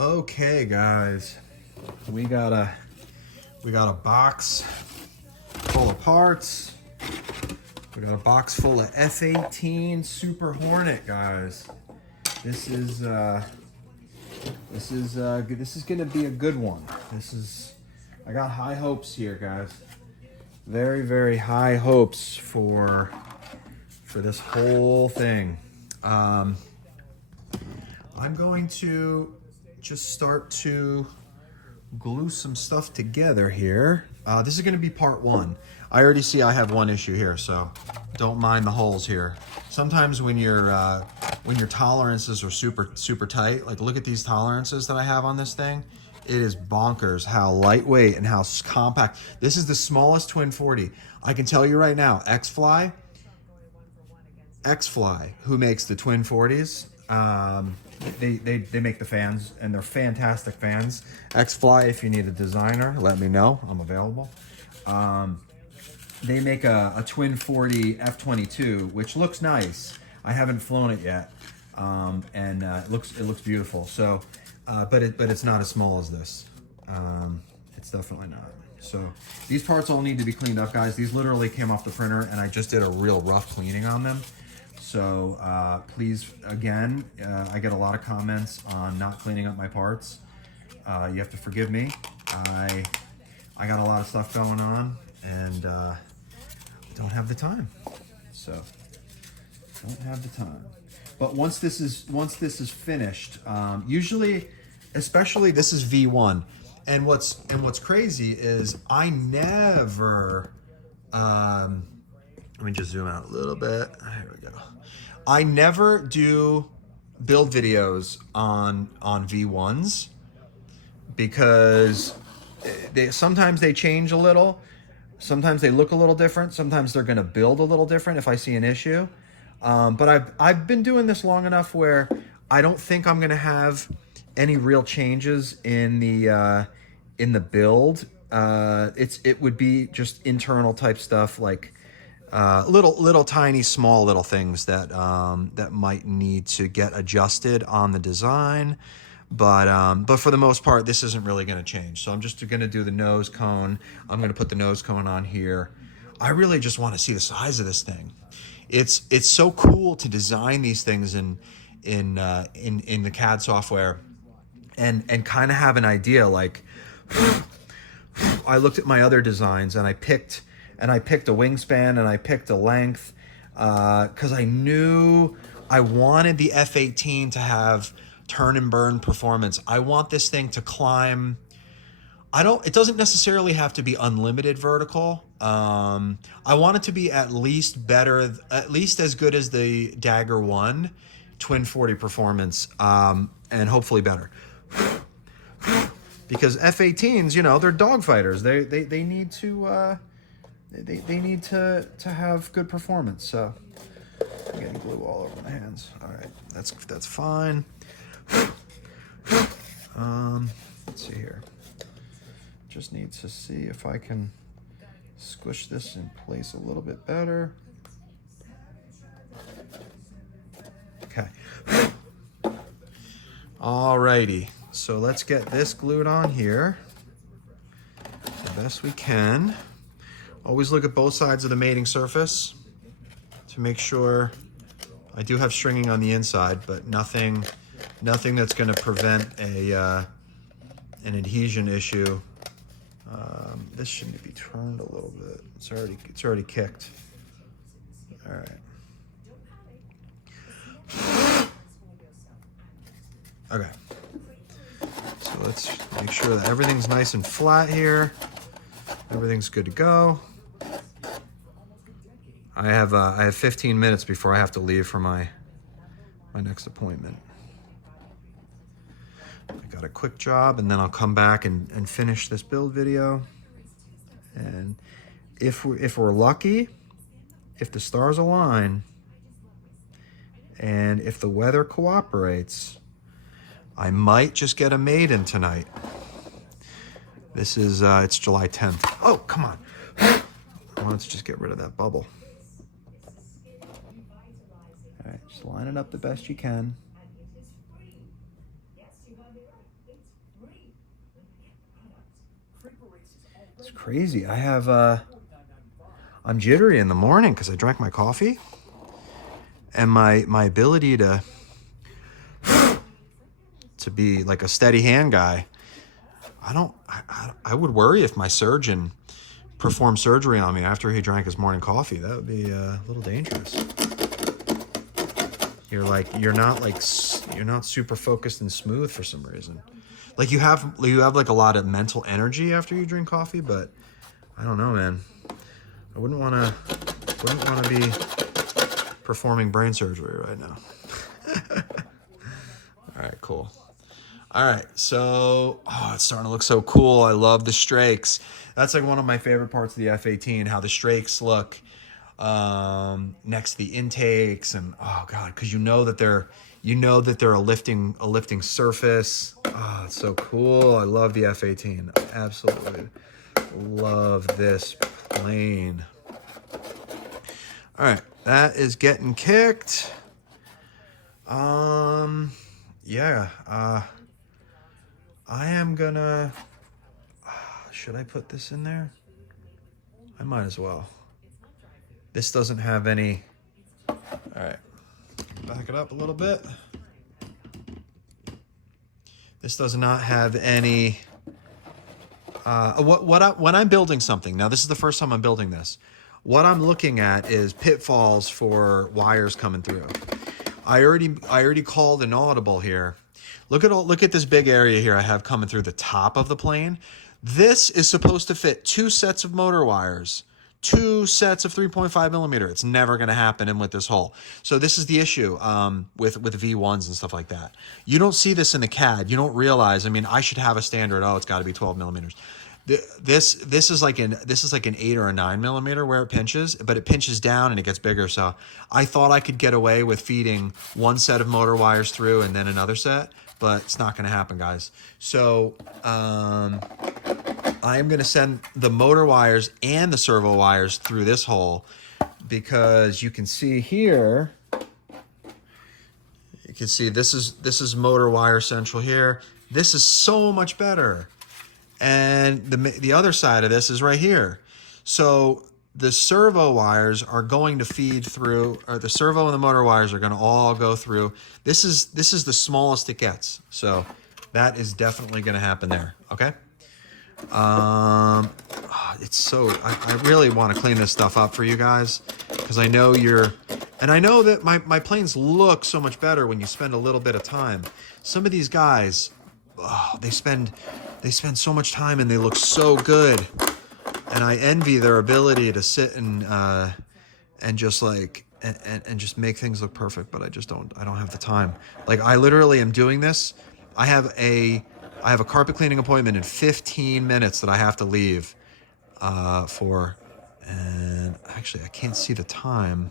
Okay, guys, we got a box full of parts. We got a box full of F18 Super Hornet, guys. This is gonna be a good one. I got high hopes here, guys. Very, very high hopes for this whole thing. I'm going to just start to glue some stuff together here. This is going to be part one. I already see I have one issue here, so don't mind the holes here. Sometimes when your tolerances are super tight, like look at these tolerances that I have on this thing. It is bonkers how lightweight and how compact. This is the smallest twin 40. I can tell you right now, X-Fly, who makes the twin 40s, they make the fans, and they're fantastic fans. X-Fly, if you need a designer, let me know. I'm available. They make a twin 40 F22, which looks nice. I haven't flown it yet, and it looks beautiful. So, but it's not as small as this. It's definitely not. So these parts all need to be cleaned up, guys. These literally came off the printer, and I just did a real rough cleaning on them. So please, again, I get a lot of comments on not cleaning up my parts. You have to forgive me. I got a lot of stuff going on, and don't have the time. So don't have the time. But once this is finished, usually, especially this is V1, and what's crazy is I never. Let me just zoom out a little bit. There we go. I never do build videos on V1s because sometimes they change a little. Sometimes they look a little different. Sometimes they're going to build a little different if I see an issue. But I've been doing this long enough where I don't think I'm going to have any real changes in the build. It would be just internal type stuff like little tiny small little things that might need to get adjusted on the design, but for the most part this isn't really going to change. So I'm just going to do the nose cone. I'm going to put the nose cone on here. I really just want to see the size of this thing. It's so cool to design these things in the CAD software and kind of have an idea. Like I looked at my other designs and I picked a wingspan and I picked a length because I knew I wanted the F18 to have turn and burn performance. I want this thing to climb. It doesn't necessarily have to be unlimited vertical. I want it to be at least as good as the Dagger 1 Twin 40 performance, and hopefully better. Because F18s, they're dogfighters. They need to. They need to have good performance. So I'm getting glue all over my hands. All right, that's fine. Let's see here. Just need to see if I can squish this in place a little bit better. Okay. Alrighty. So let's get this glued on here the best we can. Always look at both sides of the mating surface to make sure. I do have stringing on the inside, but nothing that's going to prevent an adhesion issue. This shouldn't be turned a little bit. It's already kicked. All right. Okay. So let's make sure that everything's nice and flat here. Everything's good to go. I have 15 minutes before I have to leave for my next appointment. I got a quick job, and then I'll come back and finish this build video. And if we're lucky, if the stars align, and if the weather cooperates, I might just get a maiden tonight. This is it's July 10th. Oh, come on. Let's just get rid of that bubble. All right, just line it up the best you can. It's crazy. I'm jittery in the morning because I drank my coffee, and my ability to be like a steady hand guy. I would worry if my surgeon performed surgery on me after he drank his morning coffee. That would be a little dangerous. You're not super focused and smooth for some reason. Like you have like a lot of mental energy after you drink coffee, but I don't know, man. I wouldn't want to be performing brain surgery right now. All right, cool. All right, so it's starting to look so cool. I love the strakes. That's like one of my favorite parts of the F18, how the strakes look next to the intakes, and oh god, because you know that they're a lifting surface. Oh, it's so cool. I love the F18. I absolutely love this plane. All right, that is getting kicked. Yeah. I am gonna. Should I put this in there? I might as well. This doesn't have any. All right, back it up a little bit. This does not have any. When I'm building something, now this is the first time I'm building this. What I'm looking at is pitfalls for wires coming through. I already called an audible here. Look at this big area here I have coming through the top of the plane. This is supposed to fit 2 sets of motor wires, 2 sets of 3.5 millimeter. It's never going to happen in with this hole. So this is the issue with V1s and stuff like that. You don't see this in the CAD. You don't realize. I mean, I should have a standard. Oh, it's got to be 12 millimeters. This is like an 8 or a 9 millimeter where it pinches, but it pinches down and it gets bigger. So I thought I could get away with feeding 1 set of motor wires through and then another set, but it's not going to happen, guys. So I am going to send the motor wires and the servo wires through this hole, because you can see here. You can see this is motor wire central here. This is so much better. And the other side of this is right here. So the servo wires are going to feed through, or the servo and the motor wires are going to all go through. This is the smallest it gets. So that is definitely going to happen there. Okay. It's so, I really want to clean this stuff up for you guys, because I know and I know that my planes look so much better when you spend a little bit of time. Some of these guys, they spend so much time and they look so good, and I envy their ability to sit and just like and just make things look perfect. But I don't have the time. Like, I literally am doing this. I have a carpet cleaning appointment in 15 minutes that I have to leave for, and actually I can't see the time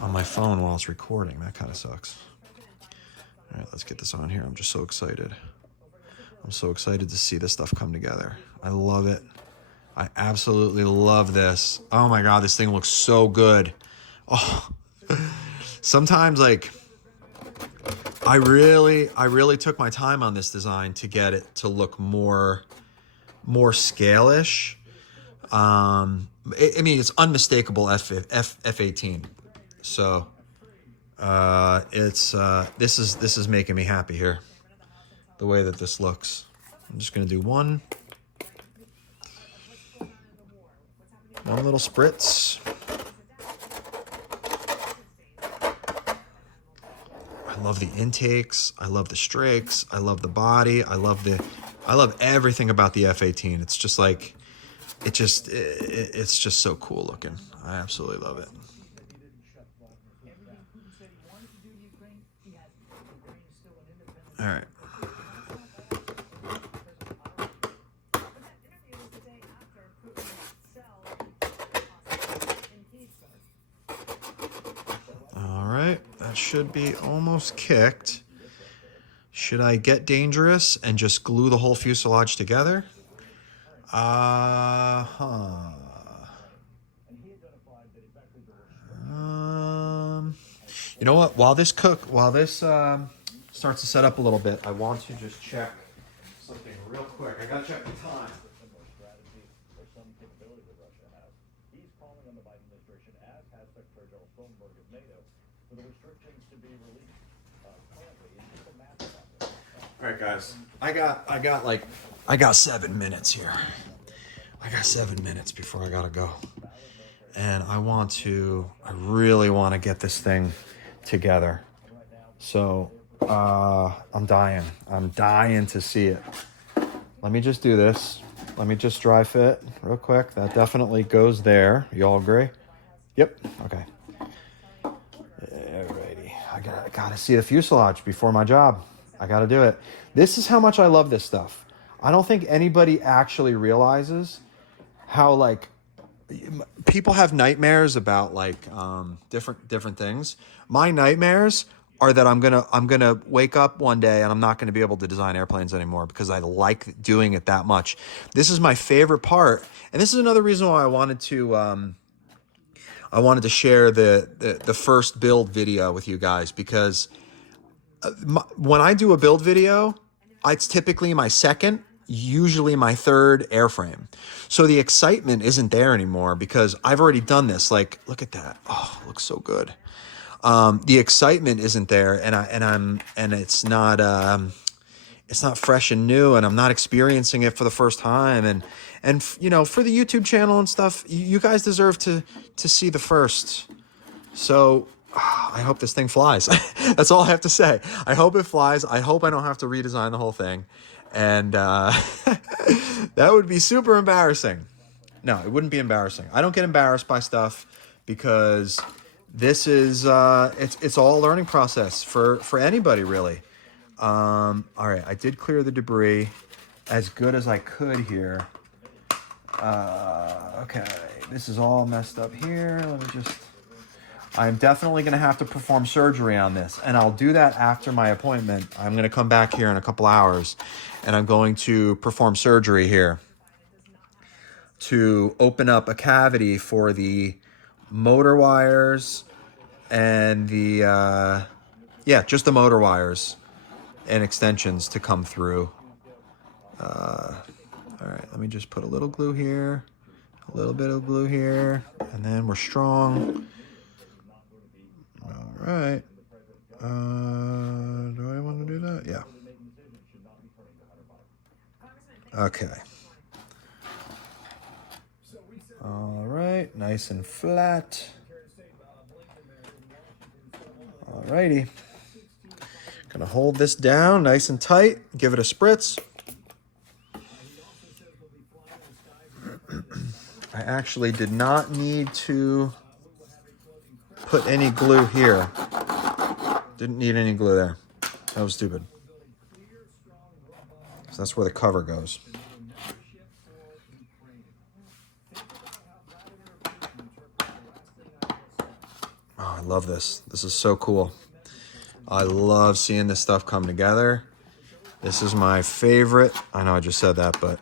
on my phone while it's recording. That kind of sucks. All right, let's get this on here. I'm just so excited. I'm so excited to see this stuff come together. I love it. I absolutely love this. Oh my God, this thing looks so good. Oh, sometimes like I really took my time on this design to get it to look more scale-ish. I mean, it's unmistakable F18. So this is making me happy here, the way that this looks. I'm just gonna do one little spritz. I love the intakes. I love the strakes. I love the body. I love everything about the F18. It's just like, it's just so cool looking. I absolutely love it. All right. All right, that should be almost kicked. Should I get dangerous and just glue the whole fuselage together? You know what? While this starts to set up a little bit, I want to just check something real quick. I gotta check the time. All right, guys. I got 7 minutes here. I got 7 minutes before I gotta go, and I really want to get this thing together. So I'm dying to see it. Let me just do this. Let me just dry fit real quick. That definitely goes there. You all agree? Yep. Okay. Alrighty. I gotta see the fuselage before my job. I gotta do it. This is how much I love this stuff. I don't think anybody actually realizes how, like, people have nightmares about, like, different things. My nightmares are that I'm gonna wake up one day and I'm not gonna be able to design airplanes anymore because I like doing it that much. This is my favorite part, and this is another reason why I wanted to share the first build video with you guys, because when I do a build video, it's typically my second, usually my third airframe. So the excitement isn't there anymore because I've already done this. Like, look at that. Oh, it looks so good. The excitement isn't there, and it's not fresh and new, and I'm not experiencing it for the first time. And you know, for the YouTube channel and stuff, you guys deserve to see the first. So I hope this thing flies. That's all I have to say. I hope it flies. I hope I don't have to redesign the whole thing. And that would be super embarrassing. No, it wouldn't be embarrassing. I don't get embarrassed by stuff because this is it's all a learning process for anybody, really. All right, I did clear the debris as good as I could here. Okay, this is all messed up here. Let me just... I'm definitely going to have to perform surgery on this, and I'll do that after my appointment. I'm going to come back here in a couple hours, and I'm going to perform surgery here to open up a cavity for the motor wires and the, just the motor wires and extensions to come through. All right, let me just put a little glue here, a little bit of glue here, and then we're strong. All right. Do I want to do that? Yeah. Okay. All right. Nice and flat. All righty. Gonna hold this down nice and tight. Give it a spritz. I actually did not need to put any glue here. Didn't need any glue there. That was stupid. So that's where the cover goes. Oh, I love this. This is so cool. I love seeing this stuff come together. This is my favorite. I know I just said that, but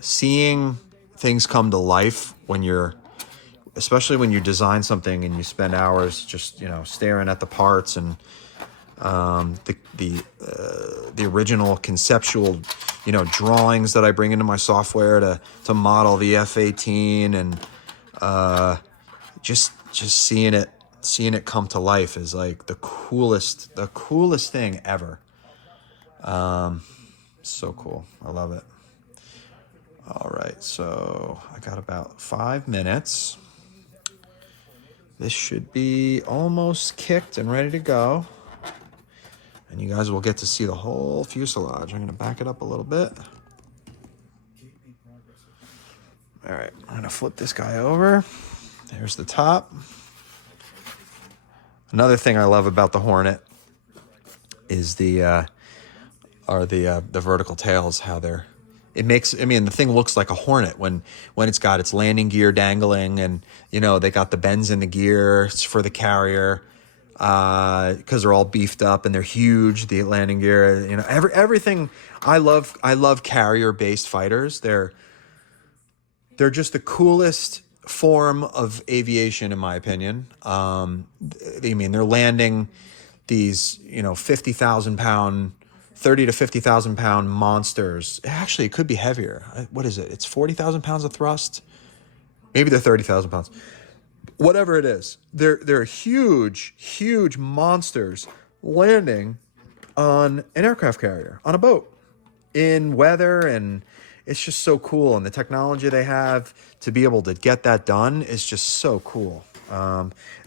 seeing things come to life when especially when you design something and you spend hours just, staring at the parts and the original conceptual, drawings that I bring into my software to model the F18, and just seeing it come to life is like the coolest thing ever. So cool. I love it. All right, so I got about 5 minutes. This should be almost kicked and ready to go. And you guys will get to see the whole fuselage. I'm going to back it up a little bit. All right, I'm going to flip this guy over. There's the top. Another thing I love about the Hornet is the vertical tails, how the thing looks like a Hornet when it's got its landing gear dangling, and they got the bends in the gears for the carrier because they're all beefed up and they're huge. The landing gear, everything. I love carrier based fighters. They're just the coolest form of aviation, in my opinion. They're landing these, 50,000 pound, 30 to 50,000 pound monsters. Actually, it could be heavier. What is it? It's 40,000 pounds of thrust. Maybe they're 30,000 pounds. Whatever it is, they're huge, huge monsters landing on an aircraft carrier, on a boat, in weather, and it's just so cool. And the technology they have to be able to get that done is just so cool.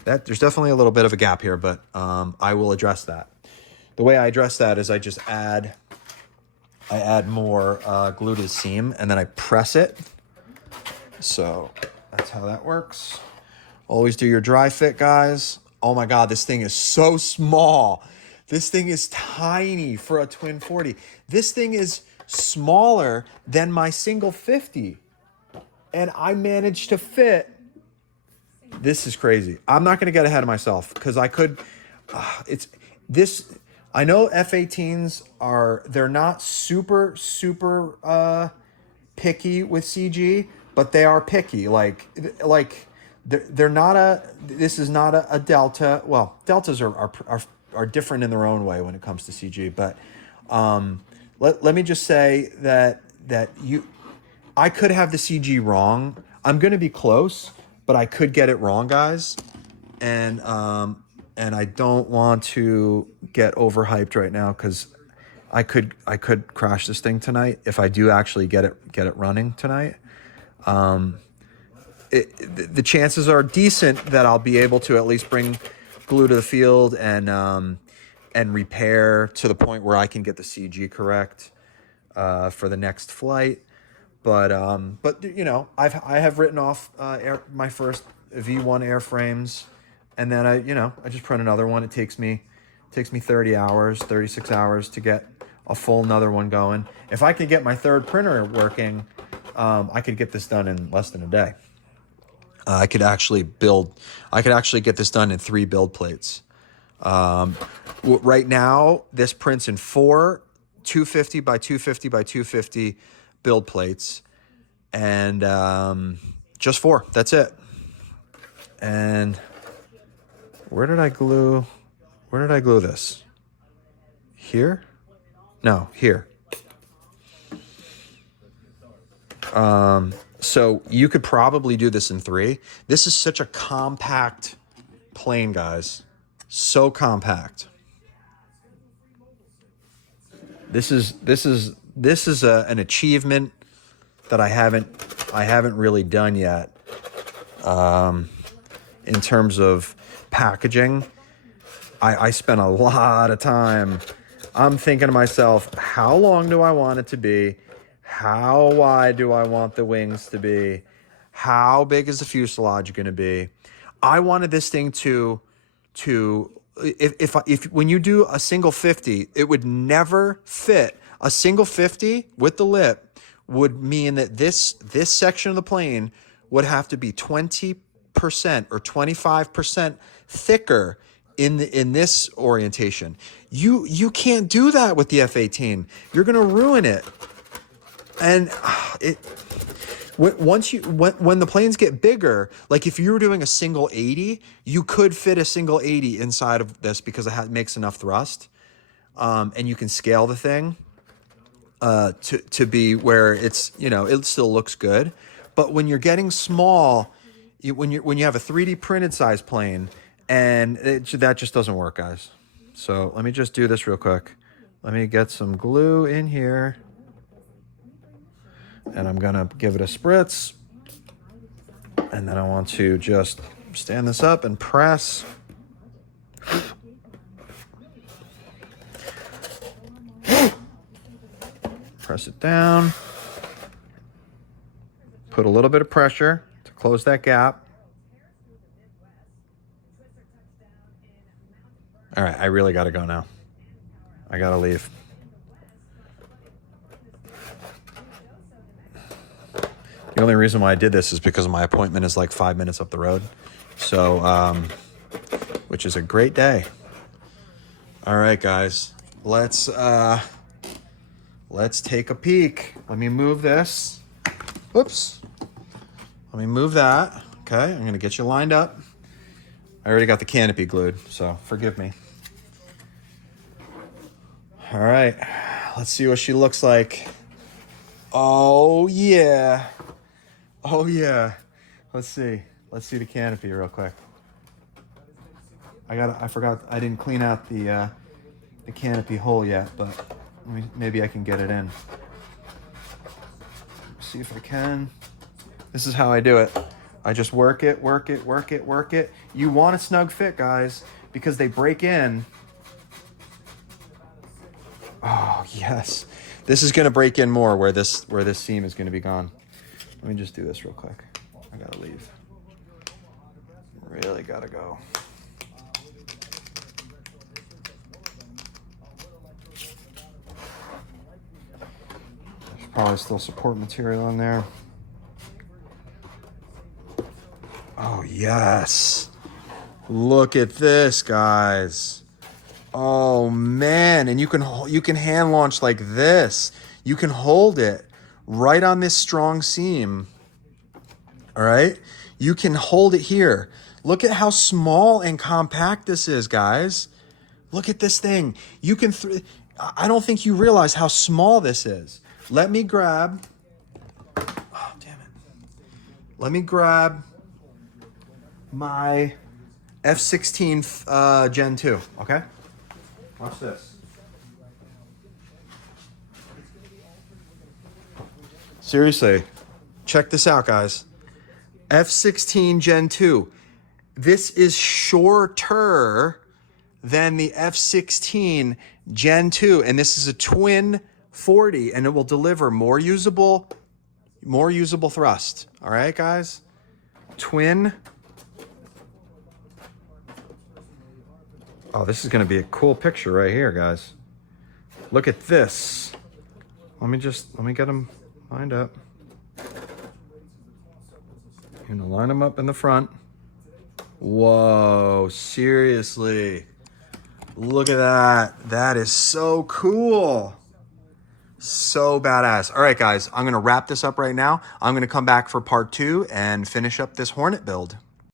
That there's definitely a little bit of a gap here, but I will address that. The way I address that is I just add more glue to the seam, and then I press it. So that's how that works. Always do your dry fit, guys. Oh my God, this thing is so small. This thing is tiny for a twin 40. This thing is smaller than my single 50. And I managed to fit. This is crazy. I'm not going to get ahead of myself because I could. I know F18s they're not super picky with CG, but they are picky. Like they're not this is not a Delta. Well, Deltas are different in their own way when it comes to CG, but let me just say that I could have the CG wrong. I'm going to be close, but I could get it wrong, guys. And I don't want to get overhyped right now because I could crash this thing tonight if I do actually get it running tonight. The chances are decent that I'll be able to at least bring glue to the field and repair to the point where I can get the CG correct for the next flight. But I have written off my first V1 airframes, and then I just print another one. It takes me 36 hours to get a full another one going. If I could get my third printer working, I could get this done in less than a day. I could actually get this done in 3 build plates. Right now, this prints in 4 250 by 250 by 250 build plates, and just 4. That's it. And where did I glue this? Here? No, here. So you could probably do this in 3. This is such a compact plane, guys. So compact. This is an achievement that I haven't really done yet. In terms of packaging, I spent a lot of time. I'm thinking to myself, how long do I want it to be? How wide do I want the wings to be? How big is the fuselage going to be? I wanted this thing to if when you do a single 50, it would never fit. A single 50 with the lip would mean that this section of the plane would have to be 20% or 25% thicker in this orientation. You can't do that with the F18. You're going to ruin it. And when the planes get bigger, like if you were doing a single 80, you could fit a single 80 inside of this because it makes enough thrust, and you can scale the thing to be where it's it still looks good. But when you're getting small, when you have a 3D printed size plane, and that just doesn't work, guys. So let me just do this real quick. Let me get some glue in here. And I'm gonna give it a spritz, and then I want to just stand this up and press. Press it down. Put a little bit of pressure to close that gap. All right, I really gotta go now. I gotta leave. The only reason why I did this is because my appointment is like 5 minutes up the road. So, which is a great day. All right, guys, let's take a peek. Let me move this. Whoops. Let me move that. Okay, I'm gonna get you lined up. I already got the canopy glued, so forgive me. All right, let's see what she looks like. Oh yeah. Oh yeah. Let's see the canopy real quick. I forgot, I didn't clean out the canopy hole yet, but maybe I can get it in. See if I can. This is how I do it. I just work it. You want a snug fit, guys, because they break in. Oh, yes. This is going to break in more where this seam is going to be gone. Let me just do this real quick. I got to leave. Really got to go. There's probably still support material in there. Oh, yes. Look at this, guys. Oh, man. And you can hand launch like this. You can hold it right on this strong seam. All right? You can hold it here. Look at how small and compact this is, guys. Look at this thing. You can... I don't think you realize how small this is. Let me grab... Oh, damn it. Let me grab my F18 Gen 2, okay? Watch this. Seriously, check this out, guys. F18 Gen 2. This is shorter than the F16 Gen 2, and this is a twin 40, and it will deliver more usable thrust. All right, guys? Twin. Oh, this is going to be a cool picture right here, guys. Look at this. Let me get them lined up. I'm going to line them up in the front. Whoa, seriously. Look at that. That is so cool. So badass. All right, guys, I'm going to wrap this up right now. I'm going to come back for part 2 and finish up this Hornet build.